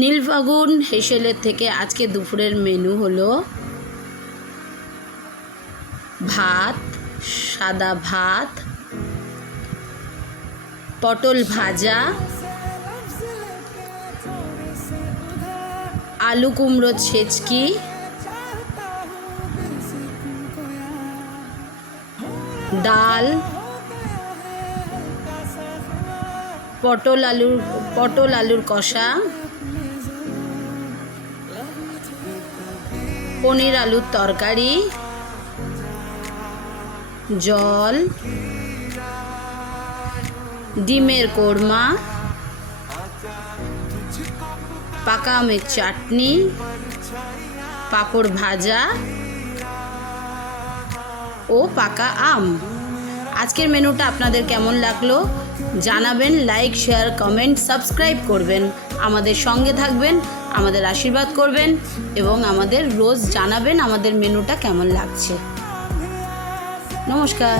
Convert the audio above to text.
নীলফাগুন হেসেলের থেকে আজকে দুপুরের মেনু হলো ভাত, সাদা ভাত, পটল ভাজা, আলু কুমড়ো ছেচকি, ডাল, পটল আলুর কষা, পনির আলুর তরকারি, জল, ডিমের কোরমা, পাকা আমের চাটনি, পাঁপড় ভাজা ও পাকা আম। আজকের মেনুটা আপনাদের কেমন লাগলো জানাবেন। লাইক, শেয়ার, কমেন্ট, সাবস্ক্রাইব করবেন, আমাদের সঙ্গে থাকবেন, আমাদের আশীর্বাদ করবেন এবং আমাদের রোজ জানাবেন আমাদের মেনুটা কেমন লাগছে। নমস্কার।